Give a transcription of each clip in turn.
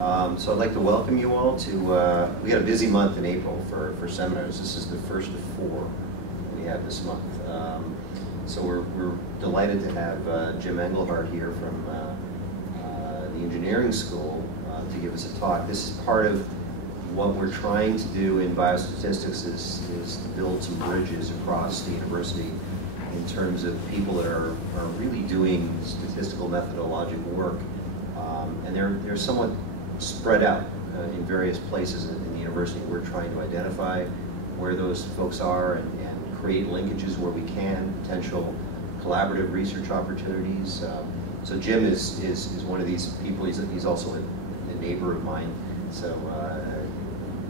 So I'd like to welcome you all to, we had a busy month in April for seminars. This is the first of 4 we have this month. So we're delighted to have Jim Englehardt here from the engineering school to give us a talk. This is part of what we're trying to do in biostatistics is to build some bridges across the university in terms of people that are really doing statistical methodologic work. And they're somewhat spread out in various places in the university. We're trying to identify where those folks are and create linkages where we can, potential collaborative research opportunities. So Jim is one of these people. He's also a neighbor of mine, so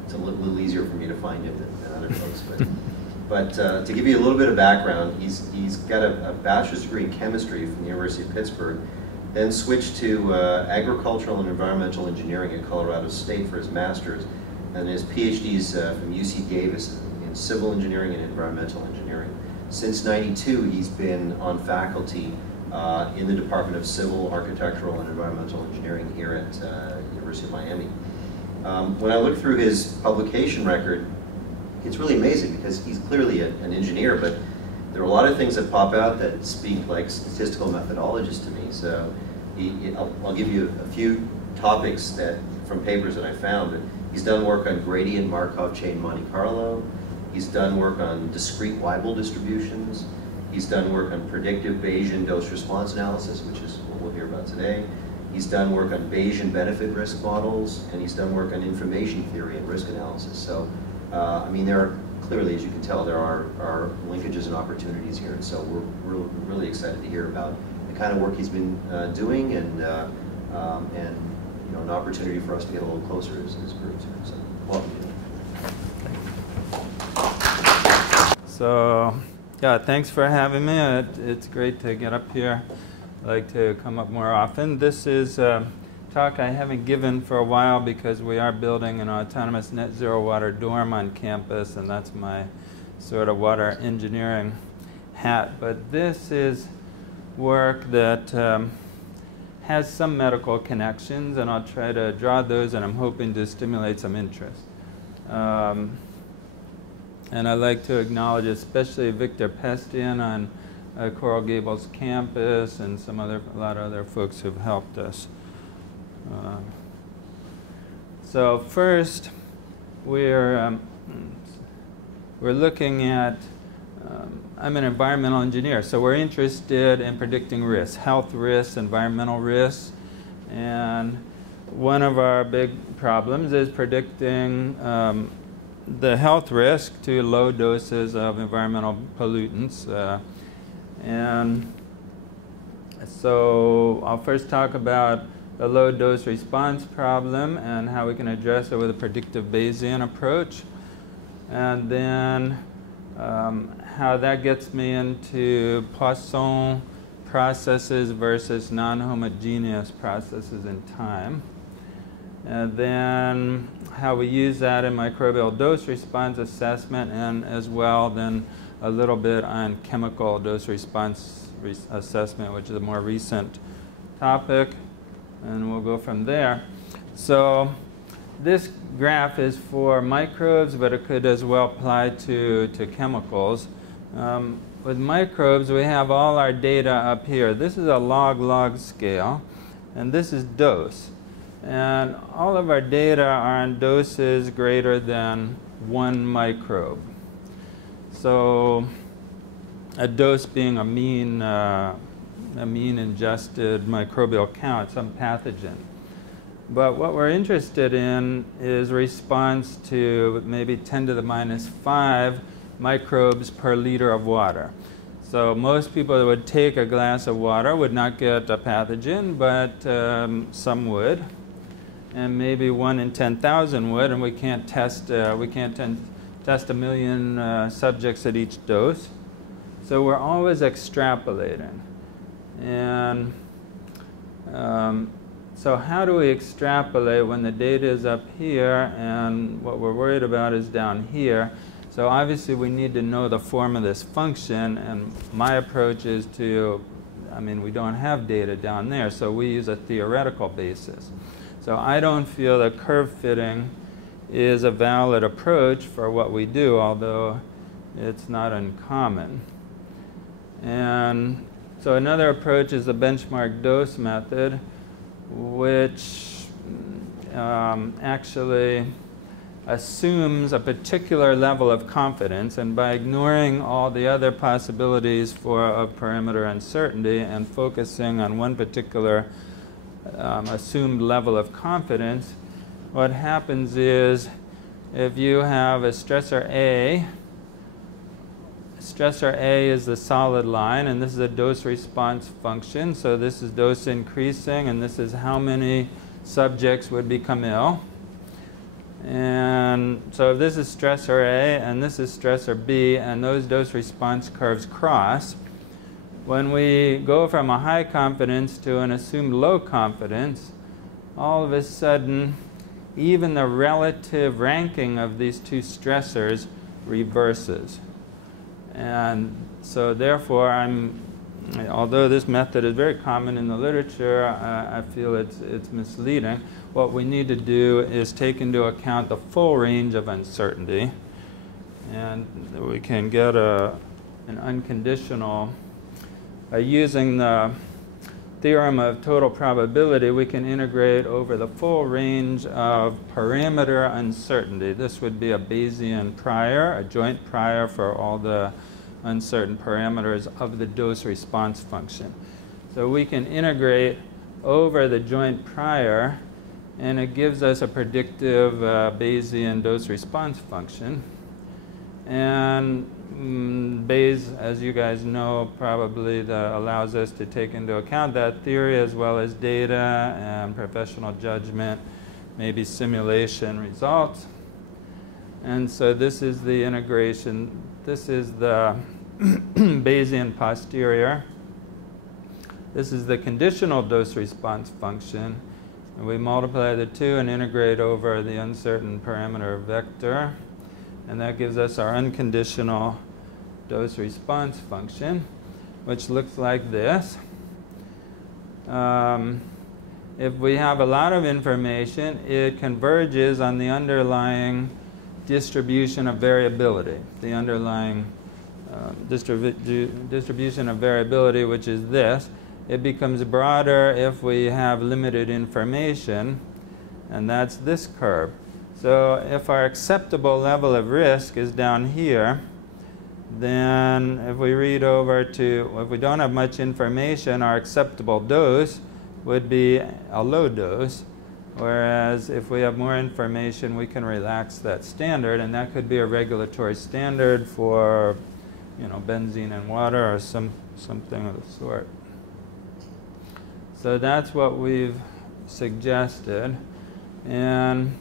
it's a little easier for me to find him than other folks. But to give you a little bit of background, he's got a bachelor's degree in chemistry from the University of Pittsburgh, then switched to agricultural and environmental engineering at Colorado State for his master's, and his PhD's from UC Davis in civil engineering and environmental engineering. Since '92, he's been on faculty in the Department of Civil, Architectural, and Environmental Engineering here at University of Miami. When I look through his publication record, it's really amazing because he's clearly an engineer, but there are a lot of things that pop out that speak like statistical methodologists to me. So I'll give you a few topics from papers that I found. But he's done work on gradient Markov chain Monte Carlo. He's done work on discrete Weibull distributions. He's done work on predictive Bayesian dose response analysis, which is what we'll hear about today. He's done work on Bayesian benefit risk models, and he's done work on information theory and risk analysis. So, I mean, there are clearly, as you can tell, there are linkages and opportunities here, and so we're really excited to hear about the kind of work he's been doing, and you know, an opportunity for us to get a little closer as groups here. So, welcome. So, yeah, thanks for having me. It's great to get up here. I like to come up more often. This is a talk I haven't given for a while because we are building an autonomous net zero water dorm on campus, and that's my sort of water engineering hat. But this is work that has some medical connections, and I'll try to draw those, and I'm hoping to stimulate some interest. And I'd like to acknowledge especially Victor Pestian on Coral Gables campus and a lot of other folks who've helped us. So first, we're looking at, I'm an environmental engineer, so we're interested in predicting risks, health risks, environmental risks, and one of our big problems is predicting the health risk to low doses of environmental pollutants. And so I'll first talk about the low dose response problem and how we can address it with a predictive Bayesian approach, and then how that gets me into Poisson processes versus non-homogeneous processes in time, and then how we use that in microbial dose response assessment, and as well then a little bit on chemical dose response assessment, which is a more recent topic, and we'll go from there. So this graph is for microbes, but it could as well apply to chemicals. With microbes, we have all our data up here. This is a log-log scale, and this is dose. And all of our data are on doses greater than 1 microbe. So a dose being a mean ingested microbial count, some pathogen. But what we're interested in is response to maybe 10 to the minus 5 microbes per liter of water. So most people that would take a glass of water would not get a pathogen, but some would. And maybe 1 in 10,000 would, and we can't test test a million subjects at each dose. So we're always extrapolating. And so how do we extrapolate when the data is up here and what we're worried about is down here? So obviously we need to know the form of this function, and my approach is to, I mean, we don't have data down there, so we use a theoretical basis. So I don't feel that curve fitting is a valid approach for what we do, although it's not uncommon. And so another approach is the benchmark dose method, which actually assumes a particular level of confidence, and by ignoring all the other possibilities of parameter uncertainty and focusing on one particular assumed level of confidence, what happens is if you have a stressor A is the solid line, and this is a dose response function, so this is dose increasing, and this is how many subjects would become ill. And so if this is stressor A and this is stressor B, and those dose response curves cross, when we go from a high confidence to an assumed low confidence, all of a sudden, even the relative ranking of these two stressors reverses. And so therefore, although this method is very common in the literature, I feel it's misleading. What we need to do is take into account the full range of uncertainty, and we can get an unconditional, using the theorem of total probability, we can integrate over the full range of parameter uncertainty. This would be a Bayesian prior, a joint prior for all the uncertain parameters of the dose response function. So we can integrate over the joint prior, and it gives us a predictive Bayesian dose response function. And Bayes, as you guys know, probably allows us to take into account that theory as well as data and professional judgment, maybe simulation results. And so this is the integration. This is the Bayesian posterior. This is the conditional dose response function. And we multiply the two and integrate over the uncertain parameter vector. And that gives us our unconditional dose response function, which looks like this. If we have a lot of information, it converges on the underlying distribution of variability. The underlying distribution of variability, which is this. It becomes broader if we have limited information, and that's this curve. So if our acceptable level of risk is down here, then if we read over to, if we don't have much information, our acceptable dose would be a low dose. Whereas if we have more information, we can relax that standard, and that could be a regulatory standard for, benzene and water or something of the sort. So that's what we've suggested. And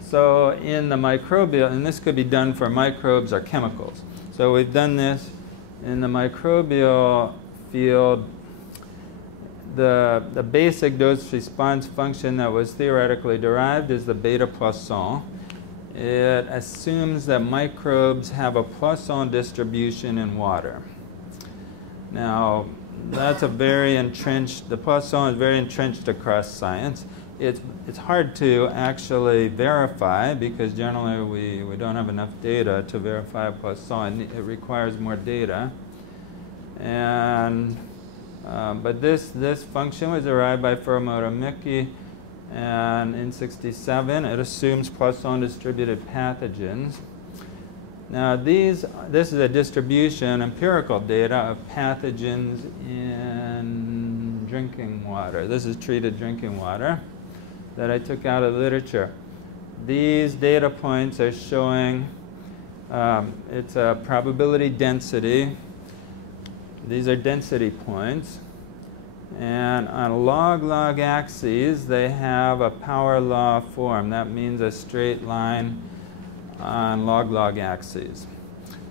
so in the microbial, and this could be done for microbes or chemicals. So we've done this in the microbial field. The basic dose response function that was theoretically derived is the beta Poisson. It assumes that microbes have a Poisson distribution in water. Now, that's a very entrenched, the Poisson is very entrenched across science. It's hard to actually verify because generally we don't have enough data to verify Poisson. It requires more data. And but this function was derived by Furumoto Miki, and in '67 it assumes Poisson distributed pathogens. Now this is a distribution, empirical data of pathogens in drinking water. This is treated drinking water that I took out of literature. These data points are showing it's a probability density. These are density points. And on log-log axes, they have a power law form. That means a straight line on log-log axes.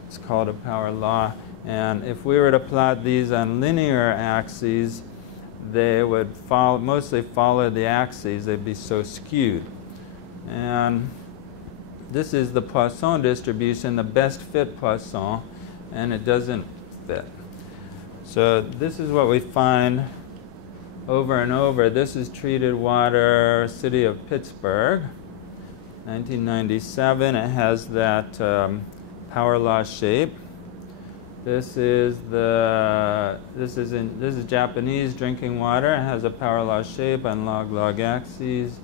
It's called a power law. And if we were to plot these on linear axes, they would mostly follow the axes. They'd be so skewed. And this is the Poisson distribution, the best fit Poisson, and it doesn't fit. So this is what we find over and over. This is treated water, city of Pittsburgh, 1997. It has that power law shape. This is Japanese drinking water. It has a power law shape on log axes.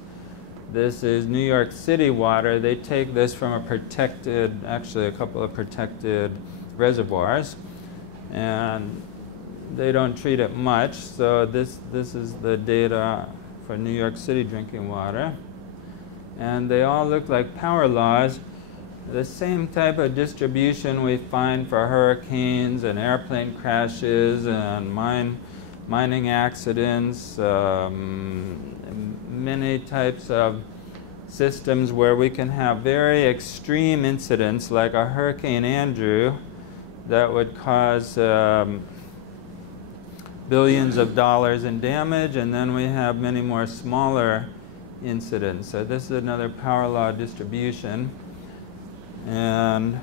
This is New York City water. They take this from a protected, actually a couple of protected reservoirs, and they don't treat it much. So this is the data for New York City drinking water. And they all look like power laws. The same type of distribution we find for hurricanes and airplane crashes and mining accidents, many types of systems where we can have very extreme incidents like a Hurricane Andrew that would cause billions of dollars in damage, and then we have many more smaller incidents. So this is another power law distribution. And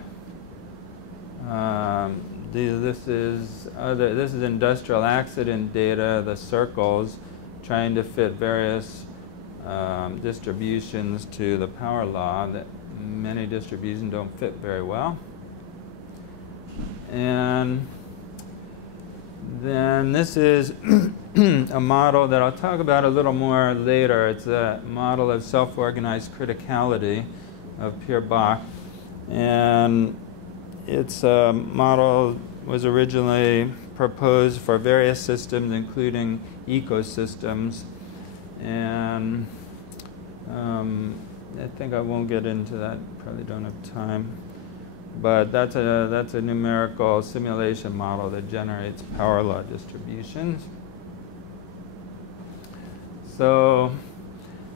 this is industrial accident data, the circles, trying to fit various distributions to the power law. That many distributions don't fit very well. And then this is a model that I'll talk about a little more later. It's a model of self-organized criticality of Pierre Bach. And its model was originally proposed for various systems, including ecosystems. And I think I won't get into that, probably don't have time. But that's a numerical simulation model that generates power law distributions. So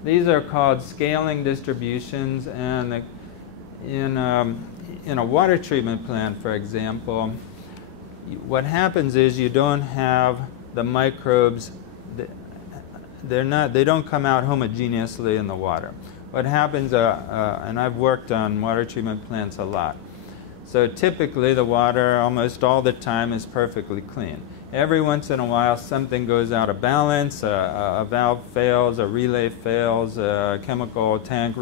these are called scaling distributions, and in a water treatment plant, for example, what happens is you don't have the microbes. They don't come out homogeneously in the water. What happens, and I've worked on water treatment plants a lot. So typically the water almost all the time is perfectly clean. Every once in a while something goes out of balance, a valve fails, a relay fails, a chemical tank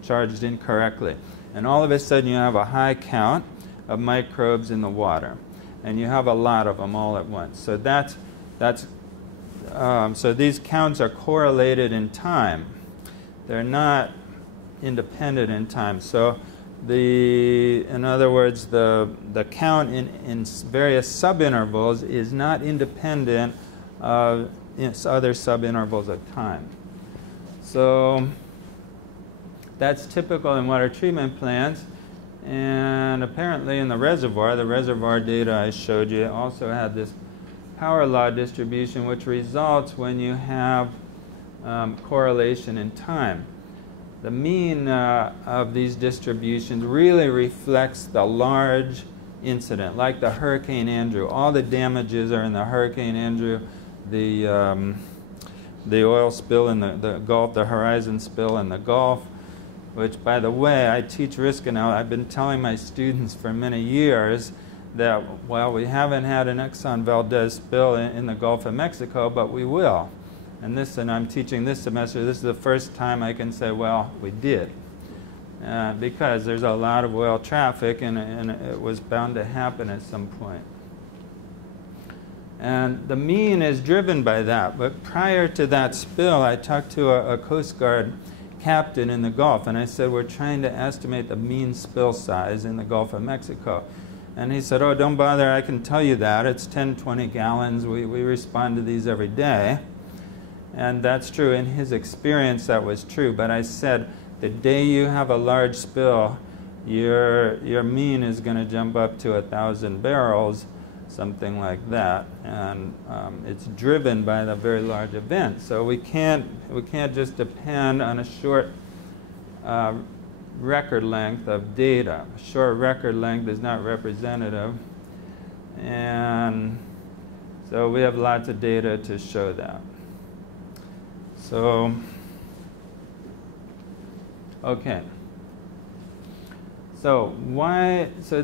charged incorrectly. And all of a sudden you have a high count of microbes in the water. And you have a lot of them all at once. So so these counts are correlated in time. They're not independent in time. So in other words, the count in various subintervals is not independent of other subintervals of time. So that's typical in water treatment plants. And apparently in the reservoir data I showed you also had this power law distribution, which results when you have correlation in time. The mean of these distributions really reflects the large incident, like the Hurricane Andrew. All the damages are in the Hurricane Andrew, the oil spill in the Gulf, the horizon spill in the Gulf, which, by the way, I teach risk analysis. I've been telling my students for many years that, well, we haven't had an Exxon Valdez spill in the Gulf of Mexico, but we will. And I'm teaching this semester, this is the first time I can say, well, we did. Because there's a lot of oil traffic, and it was bound to happen at some point. And the mean is driven by that. But prior to that spill, I talked to a Coast Guard captain in the Gulf, and I said, we're trying to estimate the mean spill size in the Gulf of Mexico. And he said, oh, don't bother, I can tell you that. It's 10, 20 gallons. We respond to these every day. And that's true. In his experience, that was true. But I said, the day you have a large spill, your mean is going to jump up to 1,000 barrels, something like that. And it's driven by the very large event. So we can't just depend on a short record length of data. A short record length is not representative. And so we have lots of data to show that. So, okay. So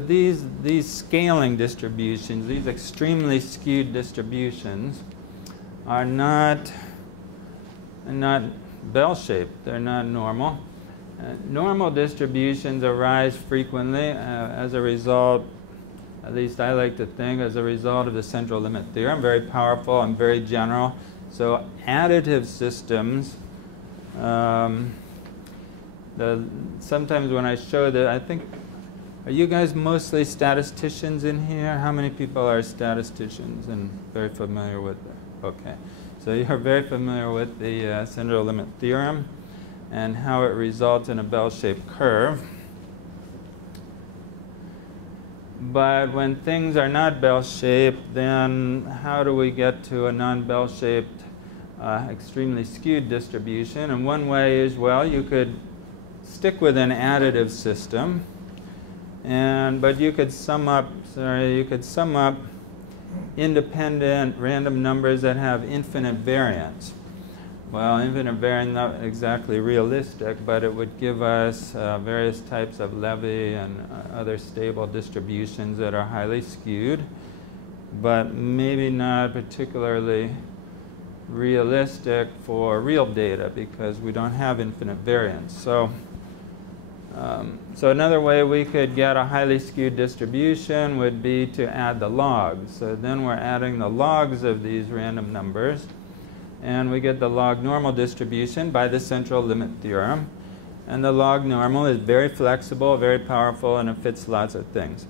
these scaling distributions, these extremely skewed distributions, are not bell-shaped. They're not normal. Normal distributions arise frequently as a result, at least I like to think, as a result of the central limit theorem. Very powerful and very general. So additive systems, sometimes when I show that, I think, are you guys mostly statisticians in here? How many people are statisticians and very familiar with it? Okay. So you're very familiar with the central limit theorem and how it results in a bell-shaped curve. But when things are not bell-shaped, then how do we get to a non-bell-shaped, extremely skewed distribution? And one way is, well, you could stick with an additive system, but you could sum up independent random numbers that have infinite variance. Well, infinite variance not exactly realistic, but it would give us various types of Levy and other stable distributions that are highly skewed, but maybe not particularly realistic for real data because we don't have infinite variance. So another way we could get a highly skewed distribution would be to add the logs. So then we're adding the logs of these random numbers, and we get the log normal distribution by the central limit theorem. And the log normal is very flexible, very powerful, and it fits lots of things.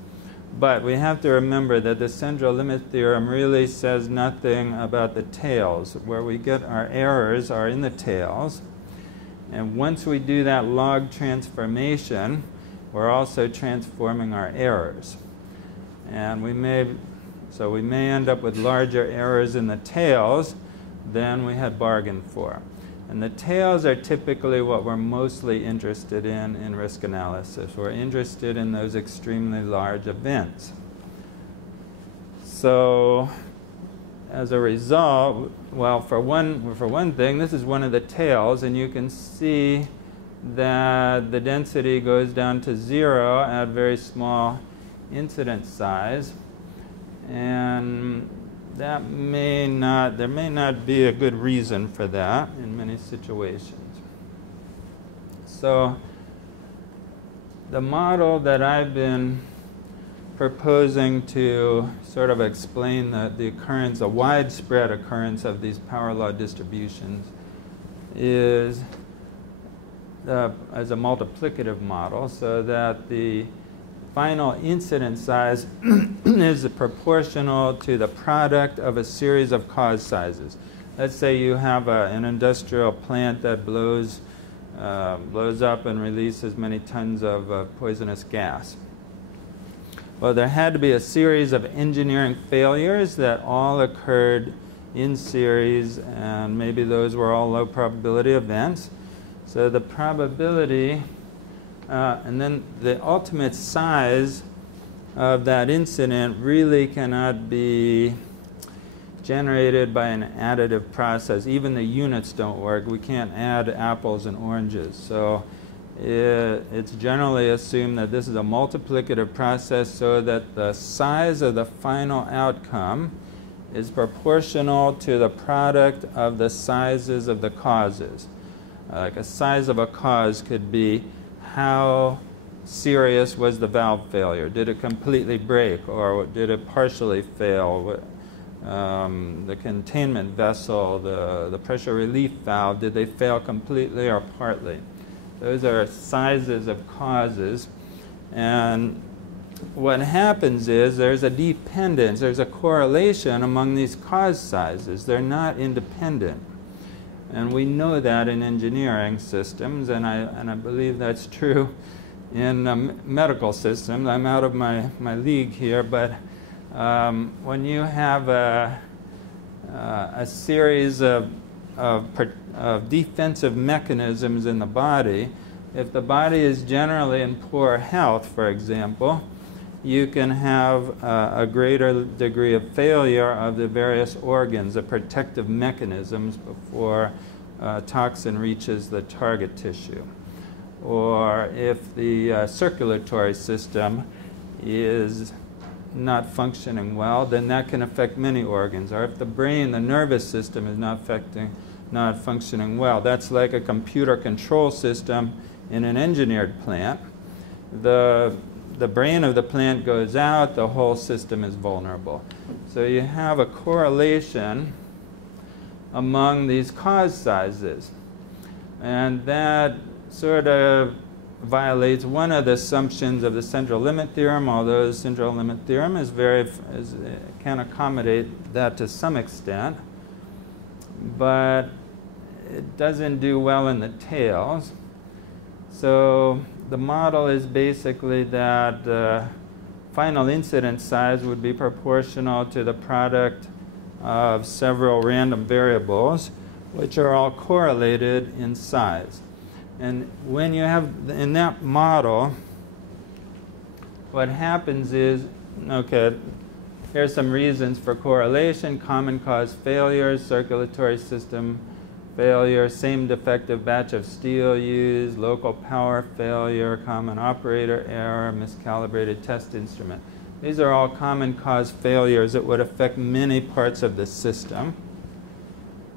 But we have to remember that the central limit theorem really says nothing about the tails. Where we get our errors are in the tails. And once we do that log transformation, we're also transforming our errors. And we may end up with larger errors in the tails than we had bargained for. And the tails are typically what we're mostly interested in risk analysis. We're interested in those extremely large events. So as a result, well, for one thing, this is one of the tails, and you can see that the density goes down to 0 at very small incidence size. And there may not be a good reason for that in many situations. So the model that I've been proposing to sort of explain the widespread occurrence of these power law distributions is as a multiplicative model, so that the final incidence size is proportional to the product of a series of cause sizes. Let's say you have an industrial plant that blows up and releases many tons of poisonous gas. Well, there had to be a series of engineering failures that all occurred in series, and maybe those were all low probability events. So the probability and then the ultimate size of that incident really cannot be generated by an additive process. Even the units don't work. We can't add apples and oranges. So it's generally assumed that this is a multiplicative process, so that the size of the final outcome is proportional to the product of the sizes of the causes. Like a size of a cause could be how serious was the valve failure? Did it completely break, or did it partially fail? The containment vessel, the pressure relief valve, did they fail completely or partly? Those are sizes of causes. And what happens is there's a dependence, there's a correlation among these cause sizes. They're not independent. And we know that in engineering systems, and I believe that's true in medical systems. I'm out of my league here, but when you have a series of defensive mechanisms in the body, if the body is generally in poor health, for example, you can have a greater degree of failure of the various organs, the protective mechanisms, before toxin reaches the target tissue. Or if the circulatory system is not functioning well, then that can affect many organs. Or if the brain, the nervous system is not functioning well, that's like a computer control system in an engineered plant. The brain of the plant goes out, the whole system is vulnerable. So you have a correlation among these cause sizes. And that sort of violates one of the assumptions of the central limit theorem, although the central limit theorem can accommodate that to some extent, but it doesn't do well in the tails. So the model is basically that the final incidence size would be proportional to the product of several random variables, which are all correlated in size. And when you have, in that model, what happens is, okay, here's some reasons for correlation: common cause failures, circulatory system failure, same defective batch of steel used, local power failure, common operator error, miscalibrated test instrument. These are all common cause failures that would affect many parts of the system.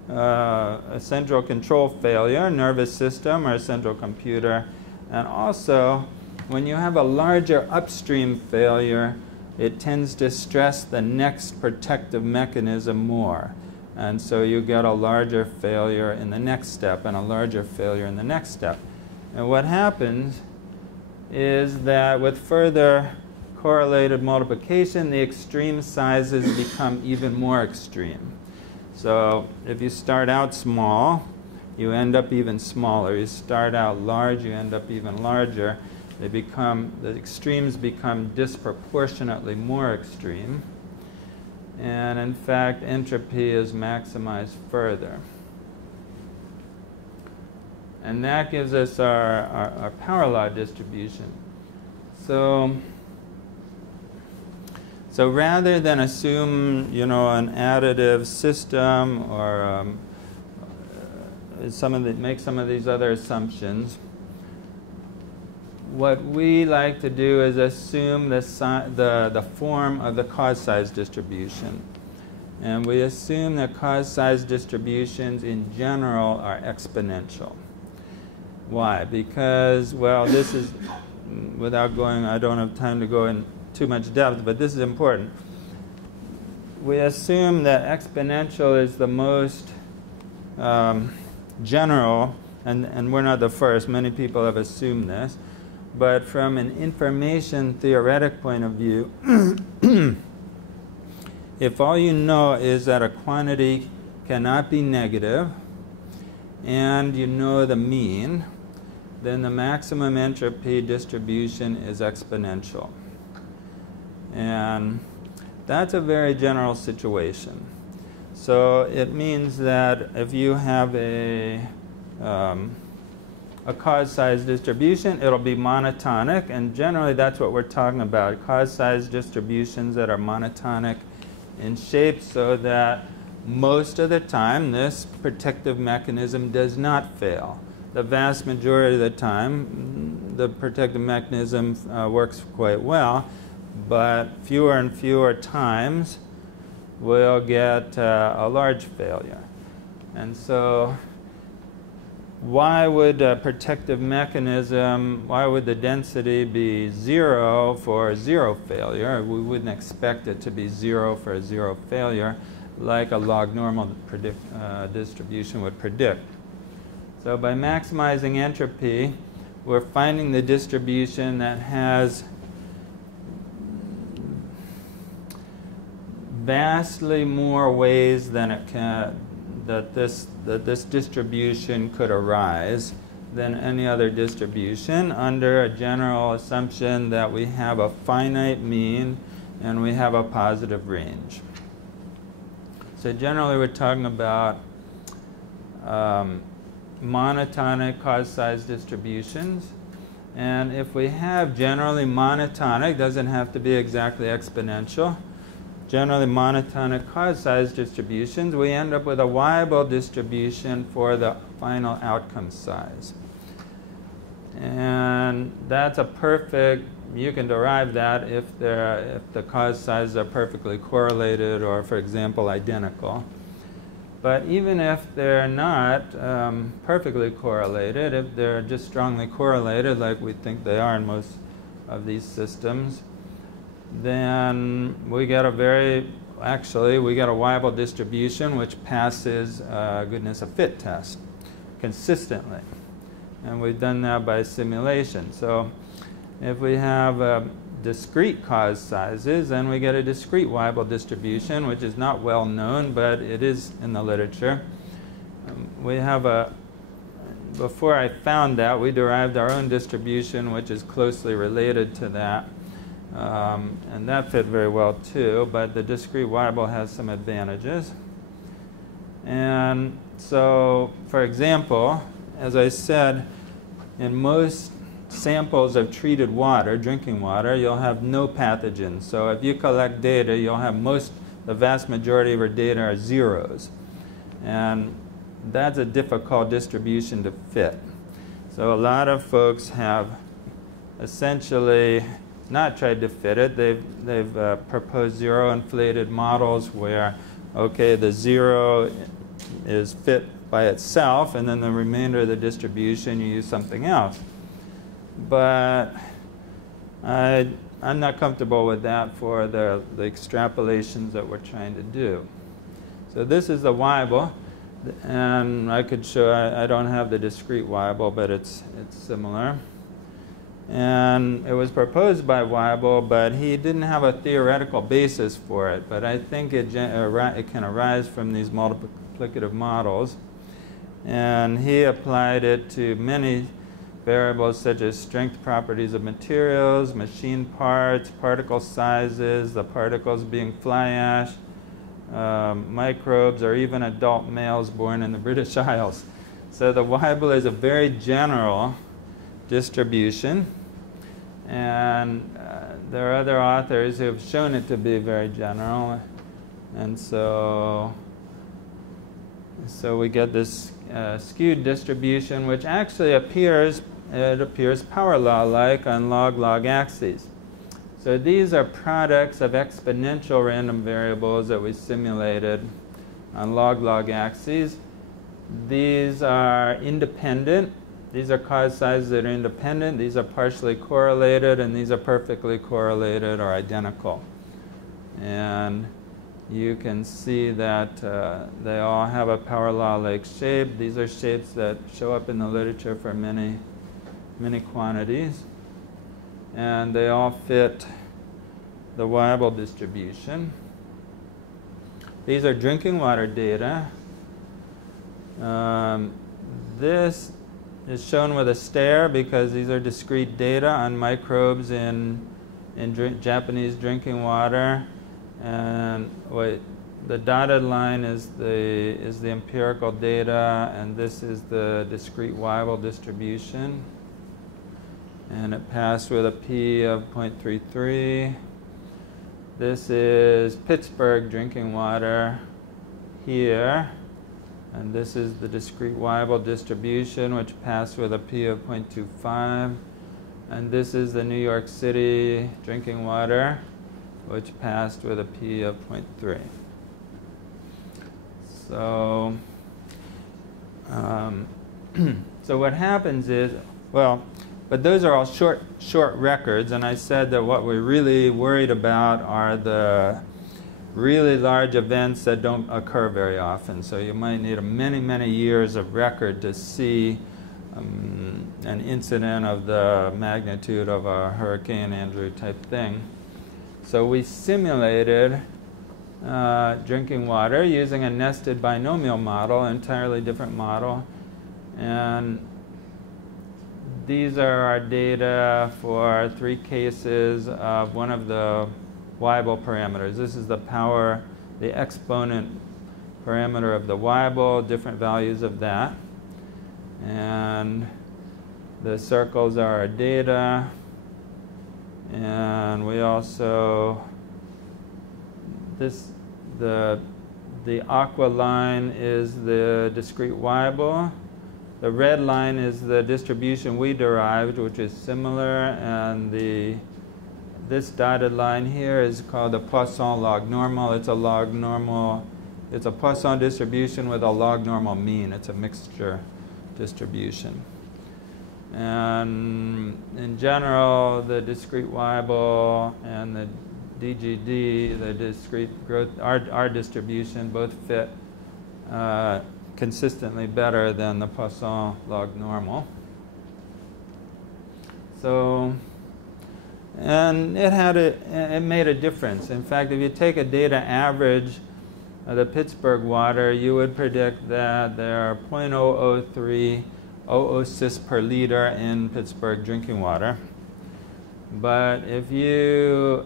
A central control failure, nervous system or central computer. And also, when you have a larger upstream failure, it tends to stress the next protective mechanism more. And so you get a larger failure in the next step and a larger failure in the next step. And what happens is that with further correlated multiplication, the extreme sizes become even more extreme. So if you start out small, you end up even smaller. You start out large, you end up even larger. The extremes become disproportionately more extreme. And in fact, entropy is maximized further. And that gives us our power law distribution. So rather than assume, an additive system or make some of these other assumptions, what we like to do is assume the form of the cause size distribution. And we assume that cause size distributions in general are exponential. Why? Because, well, this is, I don't have time to go in too much depth, but this is important. We assume that exponential is the most general, and we're not the first. Many people have assumed this. But from an information theoretic point of view, if all you know is that a quantity cannot be negative, and you know the mean, then the maximum entropy distribution is exponential. And that's a very general situation. So it means that if you have a cause size distribution, it'll be monotonic, and generally that's what we're talking about, cause size distributions that are monotonic in shape, so that most of the time this protective mechanism does not fail. The vast majority of the time the protective mechanism works quite well, but fewer and fewer times we'll get a large failure. And so why would a protective mechanism, why would the density be 0 for zero failure? We wouldn't expect it to be 0 for a zero failure like a log normal distribution would predict. So by maximizing entropy, we're finding the distribution that has vastly more ways than it can, that this distribution could arise than any other distribution, under a general assumption that we have a finite mean and we have a positive range. So generally we're talking about monotonic cause size distributions. And if we have generally monotonic, doesn't have to be exactly exponential, generally monotonic cause size distributions, we end up with a Weibull distribution for the final outcome size. And that's a perfect, you can derive that if the cause sizes are perfectly correlated or, for example, identical. But even if they're not perfectly correlated, if they're just strongly correlated, like we think they are in most of these systems, then we get we get a Weibull distribution which passes goodness of fit test consistently. And we've done that by simulation. So if we have discrete cause sizes, then we get a discrete Weibull distribution, which is not well known, but it is in the literature. We have before I found that, we derived our own distribution, which is closely related to that. And that fit very well too, but the discrete Weibull has some advantages. And so, for example, as I said, in most samples of treated water, drinking water, you'll have no pathogens. So if you collect data, you'll have the vast majority of our data are zeros. And that's a difficult distribution to fit. So a lot of folks have essentially not tried to fit it. They've proposed zero inflated models where, okay, the zero is fit by itself, and then the remainder of the distribution you use something else. But I'm not comfortable with that for the extrapolations that we're trying to do. So this is the Weibull, and I could show, I don't have the discrete Weibull, but it's similar. And it was proposed by Weibull, but he didn't have a theoretical basis for it. But I think it can arise from these multiplicative models. And he applied it to many variables such as strength properties of materials, machine parts, particle sizes, the particles being fly ash, microbes, or even adult males born in the British Isles. So the Weibull is a very general distribution, and there are other authors who have shown it to be very general, and so we get this skewed distribution, which actually appears power law-like on log-log axes. So these are products of exponential random variables that we simulated on log-log axes. These are independent. These are cause sizes that are independent. These are partially correlated, and these are perfectly correlated or identical. And you can see that they all have a power law-like shape. These are shapes that show up in the literature for many quantities. And they all fit the Weibull distribution. These are drinking water data. This is shown with a star because these are discrete data on microbes in Japanese drinking water. And the dotted line is the empirical data, and this is the discrete Weibull distribution. And it passed with a p of 0.33. This is Pittsburgh drinking water here. And this is the discrete Weibull distribution, which passed with a p of 0.25. And this is the New York City drinking water, which passed with a p of 0.3. So, so what happens is, well, but those are all short records, and I said that what we're really worried about are the really large events that don't occur very often. So you might need many years of record to see an incident of the magnitude of a Hurricane Andrew type thing. So we simulated drinking water using a nested binomial model, an entirely different model. And these are our data for 3 cases of one of the Weibull parameters. This is the exponent parameter of the Weibull, different values of that. And the circles are our data. And we also, the aqua line is the discrete Weibull. The red line is the distribution we derived, which is similar, and this dotted line here is called the Poisson log normal. It's a log normal. It's a Poisson distribution with a log normal mean. It's a mixture distribution. And in general, the discrete Weibull and the DGD, the discrete growth, our distribution both fit consistently better than the Poisson log normal. So, and it made a difference. In fact, if you take a data average of the Pittsburgh water, you would predict that there are 0.003 oocysts per liter in Pittsburgh drinking water. But if you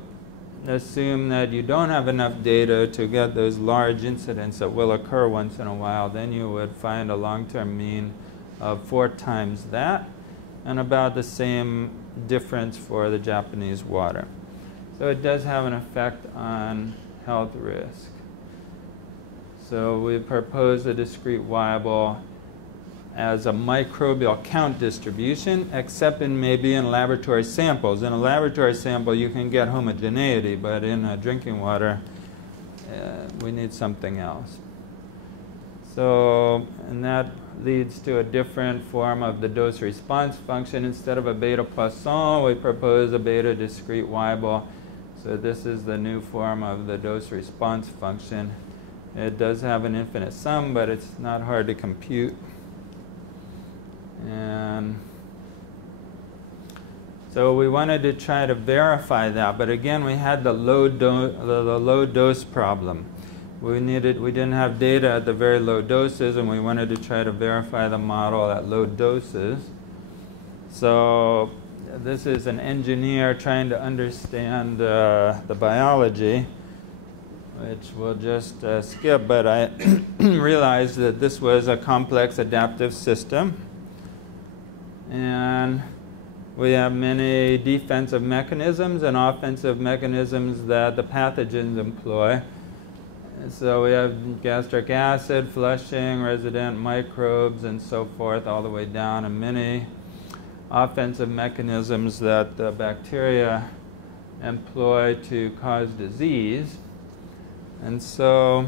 assume that you don't have enough data to get those large incidents that will occur once in a while, then you would find a long-term mean of 4 times that, and about the same difference for the Japanese water. So it does have an effect on health risk. So we propose a discrete Weibull as a microbial count distribution, except maybe in laboratory samples. In a laboratory sample, you can get homogeneity, but in drinking water, we need something else. So, and that leads to a different form of the dose response function. Instead of a beta Poisson, we propose a beta discrete Weibull. So this is the new form of the dose response function. It does have an infinite sum, but it's not hard to compute. And so we wanted to try to verify that, but again, we had the low dose problem. We didn't have data at the very low doses, and we wanted to try to verify the model at low doses. So this is an engineer trying to understand the biology, which we'll just skip, but I realized that this was a complex adaptive system. And we have many defensive mechanisms and offensive mechanisms that the pathogens employ. And so we have gastric acid, flushing, resident microbes, and so forth, all the way down, and many offensive mechanisms that the bacteria employ to cause disease. And so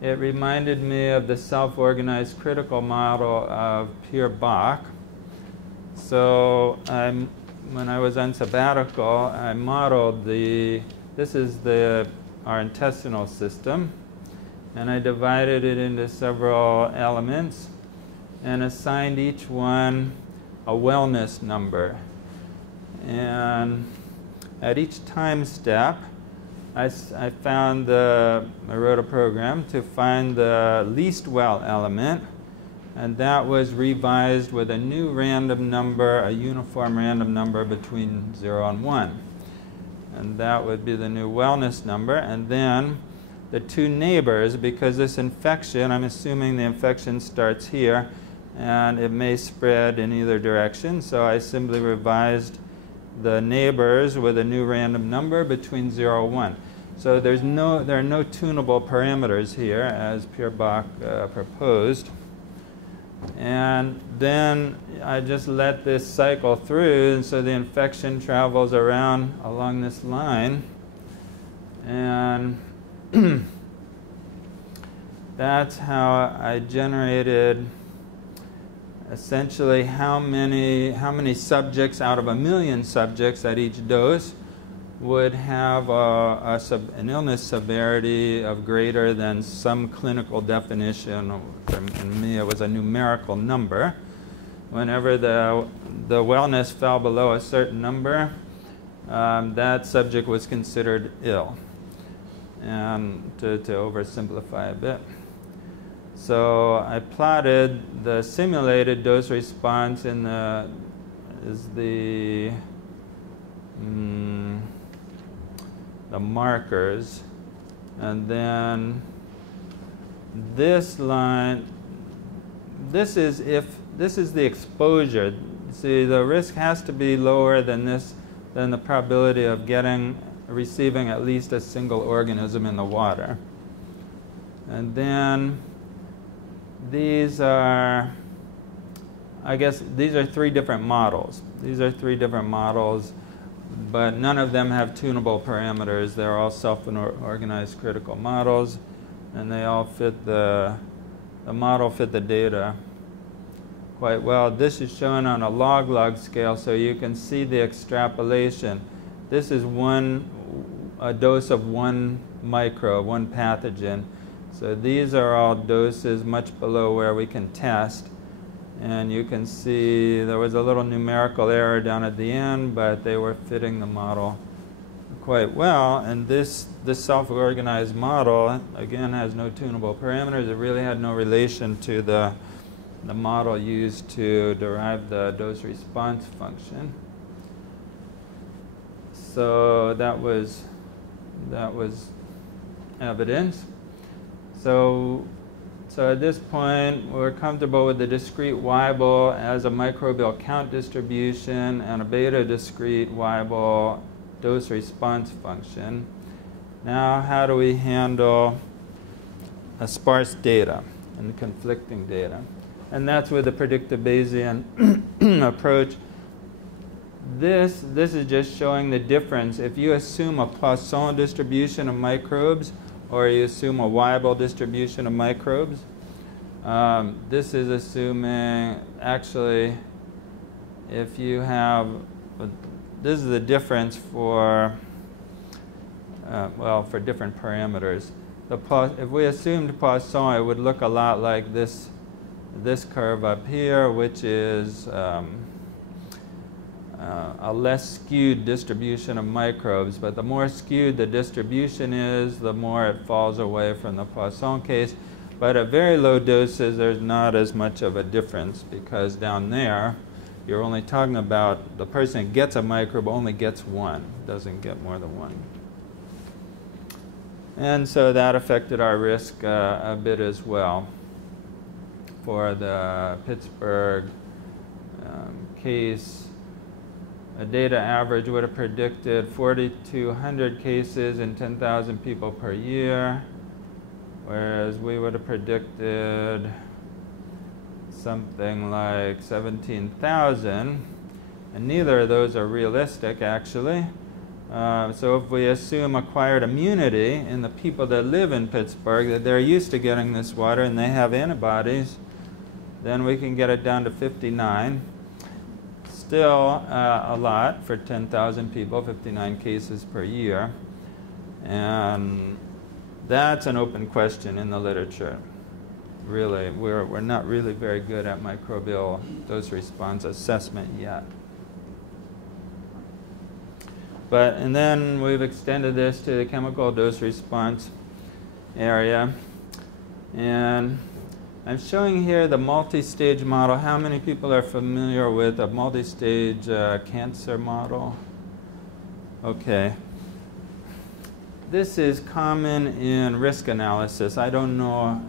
it reminded me of the self-organized critical model of Pierre Bach. So when I was on sabbatical, I modeled this is our intestinal system, and I divided it into several elements and assigned each one a wellness number. And at each time step, I wrote a program to find the least well element, and that was revised with a new random number, a uniform random number between 0 and 1. And that would be the new wellness number. And then the two neighbors, because this infection, I'm assuming the infection starts here, and it may spread in either direction. So I simply revised the neighbors with a new random number between 0 and 1. So there are no tunable parameters here, as Pierre Bach proposed. And then I just let this cycle through, and so the infection travels around along this line. And that's how I generated essentially how many subjects out of 1 million subjects at each dose would have an illness severity of greater than some clinical definition. In me, it was a numerical number. Whenever the wellness fell below a certain number, that subject was considered ill. And to oversimplify a bit. So I plotted the simulated dose response in the markers, and then this line, this is the exposure. See, the risk has to be lower than the probability of receiving at least a single organism in the water. And then these are I guess these are three different models. These are three different models, but none of them have tunable parameters. They're all self-organized critical models, and they all fit the model fit the data quite well. This is shown on a log-log scale, so you can see the extrapolation. This is a dose of one microbe, one pathogen. So these are all doses much below where we can test. And you can see there was a little numerical error down at the end, but they were fitting the model quite well. And this self-organized model, again, has no tunable parameters. It really had no relation to the model used to derive the dose-response function. So that was evidence. So at this point, we're comfortable with the discrete Weibull as a microbial count distribution and a beta discrete Weibull dose-response function. Now, how do we handle a sparse data and conflicting data? And that's with the predictive Bayesian approach. This is just showing the difference. If you assume a Poisson distribution of microbes, or you assume a Weibull distribution of microbes, this is assuming, actually, if you have, this is the difference for, well, for different parameters. If we assumed Poisson, it would look a lot like this curve up here, which is a less skewed distribution of microbes. But the more skewed the distribution is, the more it falls away from the Poisson case. But at very low doses, there's not as much of a difference, because down there, you're only talking about the person who gets a microbe only gets one, doesn't get more than one. And so that affected our risk a bit as well. For the Pittsburgh case, a data average would have predicted 4,200 cases in 10,000 people per year, whereas we would have predicted something like 17,000, and neither of those are realistic, actually. So if we assume acquired immunity in the people that live in Pittsburgh, that they're used to getting this water and they have antibodies, then we can get it down to 59. Still a lot for 10,000 people, 59 cases per year. And that's an open question in the literature. Really, we're not really very good at microbial dose-response assessment yet. And then we've extended this to the chemical dose-response area. And I'm showing here the multi-stage model. How many people are familiar with a multi-stage cancer model? Okay. This is common in risk analysis. I don't know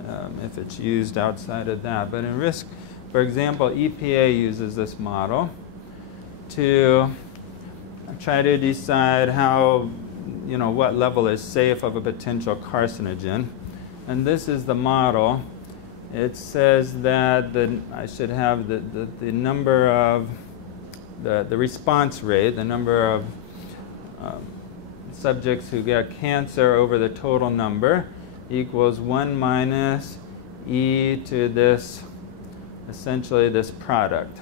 if it's used outside of that. But in risk, for example, EPA uses this model to try to decide how, what level is safe of a potential carcinogen. And this is the model. It says that I should have the number of, the response rate, the number of subjects who get cancer over the total number equals 1 minus e to this, essentially this product.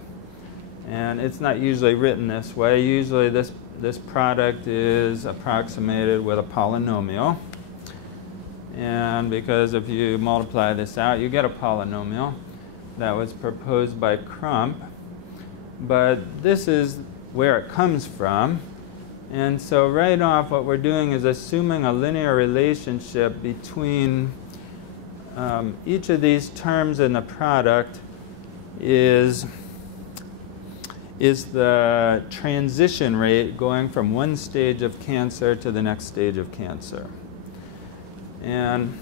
And it's not usually written this way. Usually this product is approximated with a polynomial. And because if you multiply this out, you get a polynomial that was proposed by Crump. But this is where it comes from. And so right off, what we're doing is assuming a linear relationship between each of these terms in the product is the transition rate going from one stage of cancer to the next stage of cancer. And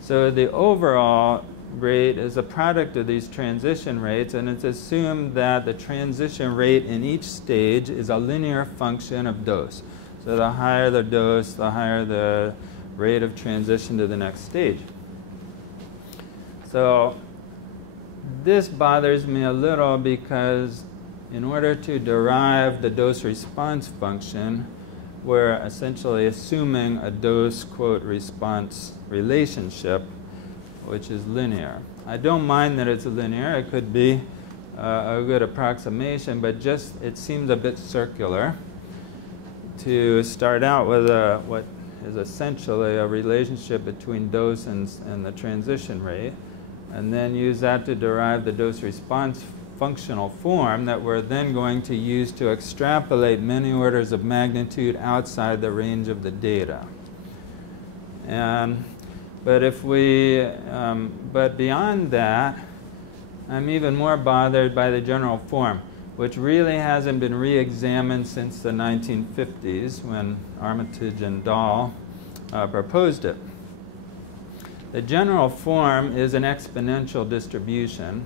so the overall rate is a product of these transition rates, and it's assumed that the transition rate in each stage is a linear function of dose. So the higher the dose, the higher the rate of transition to the next stage. So this bothers me a little because in order to derive the dose-response function, we're essentially assuming a dose-response relationship, which is linear. I don't mind that it's linear. It could be a good approximation, but just it seems a bit circular to start out with what is essentially a relationship between dose and the transition rate, and then use that to derive the dose-response functional form that we're then going to use to extrapolate many orders of magnitude outside the range of the data. But beyond that, I'm even more bothered by the general form, which really hasn't been re-examined since the 1950s when Armitage and Dahl proposed it. The general form is an exponential distribution.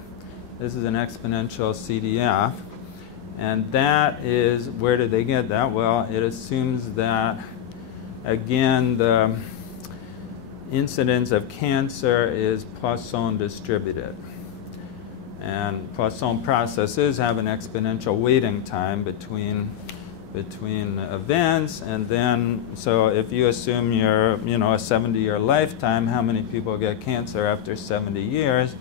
This is an exponential CDF. And that is, where did they get that? Well, it assumes that, again, the incidence of cancer is Poisson distributed. And Poisson processes have an exponential waiting time between events, and then, so if you assume you're, a 70-year lifetime, how many people get cancer after 70 years?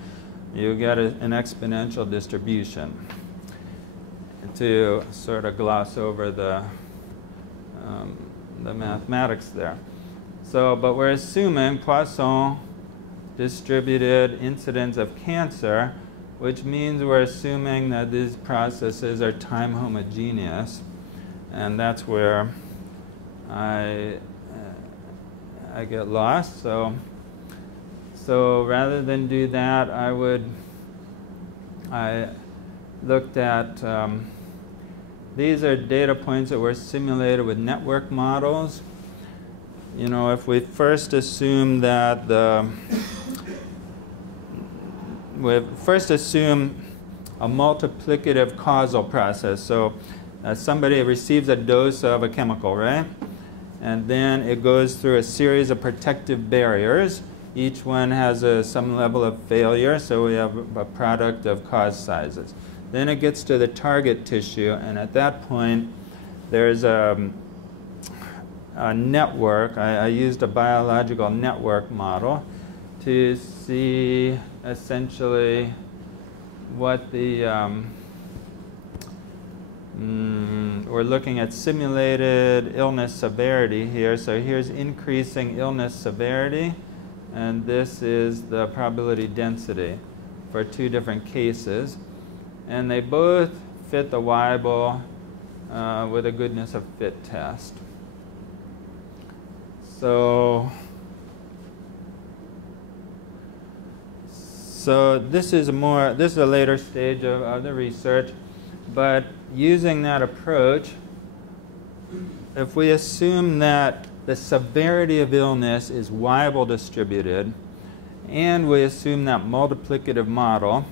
You get an exponential distribution to sort of gloss over the mathematics there. So, but we're assuming Poisson distributed incidence of cancer, which means we're assuming that these processes are time homogeneous, and that's where I get lost. So rather than do that, I looked at, these are data points that were simulated with network models. If we first assume that we first assume a multiplicative causal process. So somebody receives a dose of a chemical, right? And then it goes through a series of protective barriers. Each one has some level of failure, so we have a product of cause sizes. Then it gets to the target tissue, and at that point, there's a network. I used a biological network model to see essentially what the we're looking at simulated illness severity here. So here's increasing illness severity, and this is the probability density for two different cases. And they both fit the Weibull with a goodness of fit test. So this is a later stage of the research, but using that approach, if we assume that the severity of illness is Weibull distributed, and we assume that multiplicative model,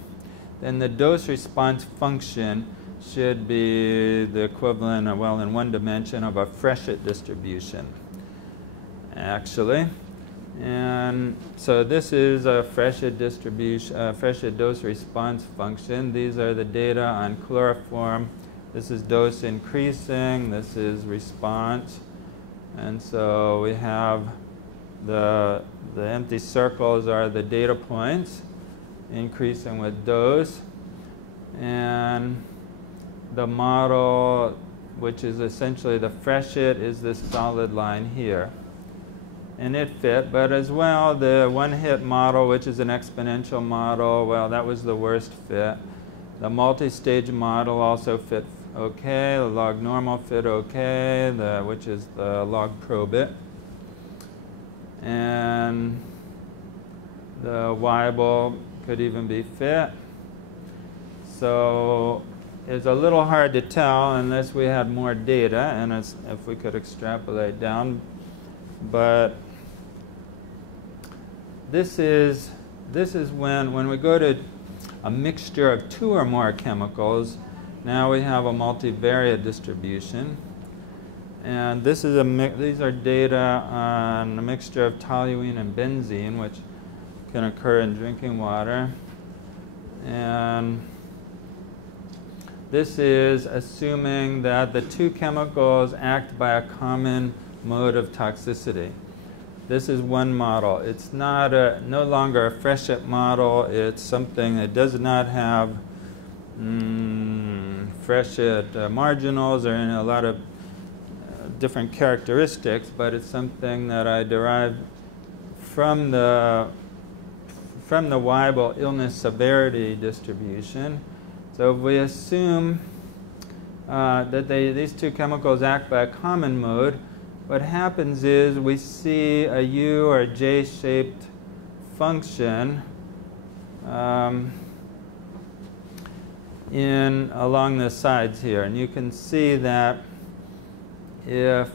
then the dose-response function should be the equivalent of, well, in one dimension, of a Fréchet distribution, actually. And so this is a Fréchet distribution, Fréchet dose-response function. These are the data on chloroform. This is dose increasing. This is response. And so we have the empty circles are the data points, increasing with dose. And the model, which is essentially the Fréchet, is this solid line here. And it fit, but as well, the one-hit model, which is an exponential model, well, that was the worst fit. The multi-stage model also fit okay. The log normal fit okay, which is the log probit. And the Weibull could even be fit. So it's a little hard to tell unless we had more data, and if we could extrapolate down. But this is when we go to a mixture of two or more chemicals. Now we have a multivariate distribution, and these are data on a mixture of toluene and benzene, which can occur in drinking water. And this is assuming that the two chemicals act by a common mode of toxicity. This is one model. It's not no longer a Fréchet model. It's something that does not have Fréchet marginals or a lot of different characteristics, but it's something that I derived from the Weibull illness severity distribution. So if we assume that these two chemicals act by a common mode, what happens is we see a U or a J-shaped function along the sides here. And you can see that if,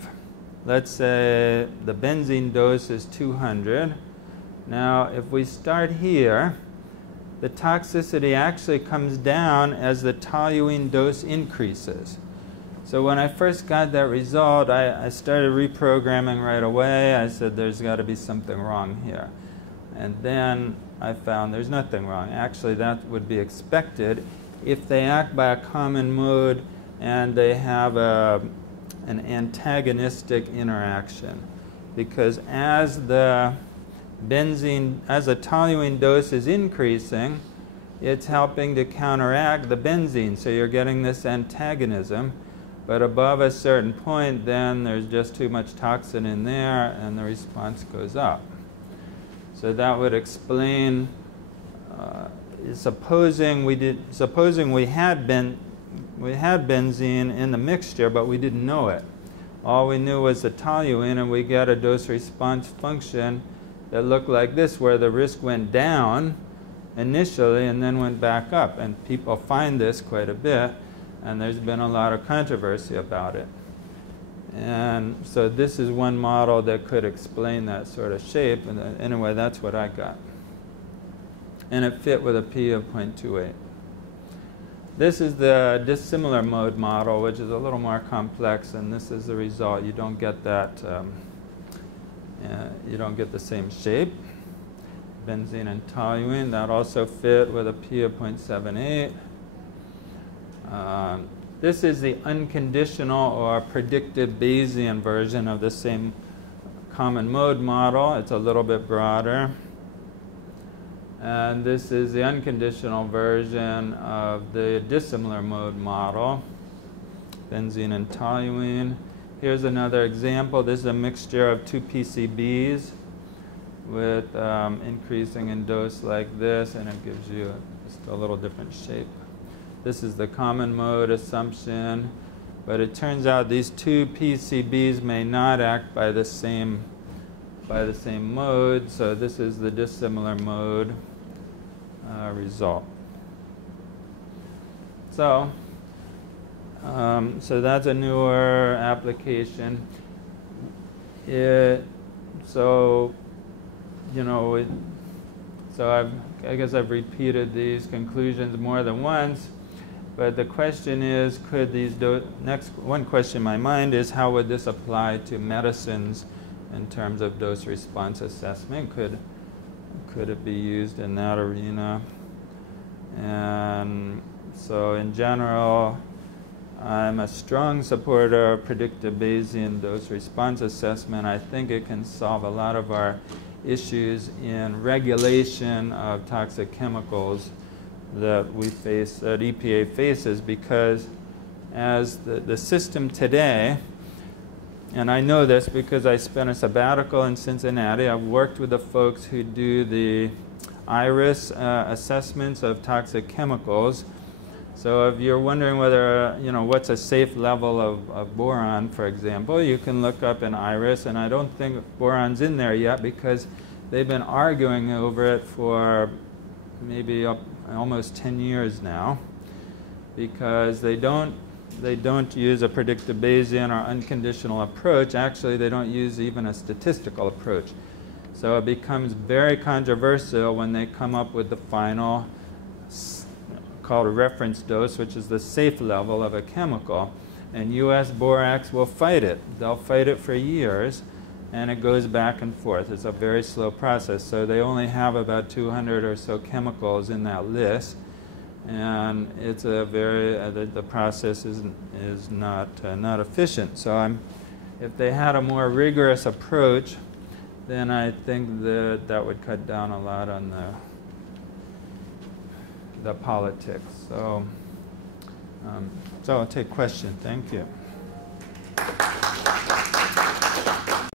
let's say, the benzene dose is 200, now if we start here, the toxicity actually comes down as the toluene dose increases. So when I first got that result, I started reprogramming right away. I said there's got to be something wrong here. And then I found there's nothing wrong. Actually, that would be expected if they act by a common mode and they have an antagonistic interaction. Because as the toluene dose is increasing, it's helping to counteract the benzene. So you're getting this antagonism. But above a certain point, then there's just too much toxin in there, and the response goes up. So that would explain. Supposing we had benzene in the mixture, but we didn't know it. All we knew was the toluene, and we got a dose-response function that looked like this, where the risk went down initially and then went back up. And people find this quite a bit. And there's been a lot of controversy about it. And so this is one model that could explain that sort of shape. And anyway, that's what I got. And it fit with a P of 0.28. This is the dissimilar mode model, which is a little more complex. And this is the result. You don't get that. You don't get the same shape. Benzene and toluene, that also fit with a P of 0.78. This is the unconditional or predictive Bayesian version of the same common mode model. It's a little bit broader. And this is the unconditional version of the dissimilar mode model, benzene and toluene. Here's another example. This is a mixture of two PCBs with increasing in dose like this, and it gives you just a little different shape. This is the common mode assumption, but it turns out these two PCBs may not act by the same mode, so this is the dissimilar mode result. So that's a newer application. I guess I've repeated these conclusions more than once. But the question is, one question in my mind is, how would this apply to medicines in terms of dose response assessment? Could it be used in that arena? And so in general, I'm a strong supporter of predictive Bayesian dose response assessment. I think it can solve a lot of our issues in regulation of toxic chemicals that we face, that EPA faces, because as the system today, and I know this because I spent a sabbatical in Cincinnati. I've worked with the folks who do the IRIS assessments of toxic chemicals. So if you're wondering whether, what's a safe level of boron, for example, you can look up in IRIS, and I don't think boron's in there yet because they've been arguing over it for maybe almost 10 years now, because they don't use a predictive Bayesian or unconditional approach. Actually, they don't use even a statistical approach. So it becomes very controversial when they come up with the final called a reference dose, which is the safe level of a chemical. And US Borax will fight it. They'll fight it for years, and it goes back and forth. It's a very slow process. So they only have about 200 or so chemicals in that list. and it's a very the process is not efficient. So if they had a more rigorous approach, then I think that would cut down a lot on the politics. So so I'll take questions. Thank you.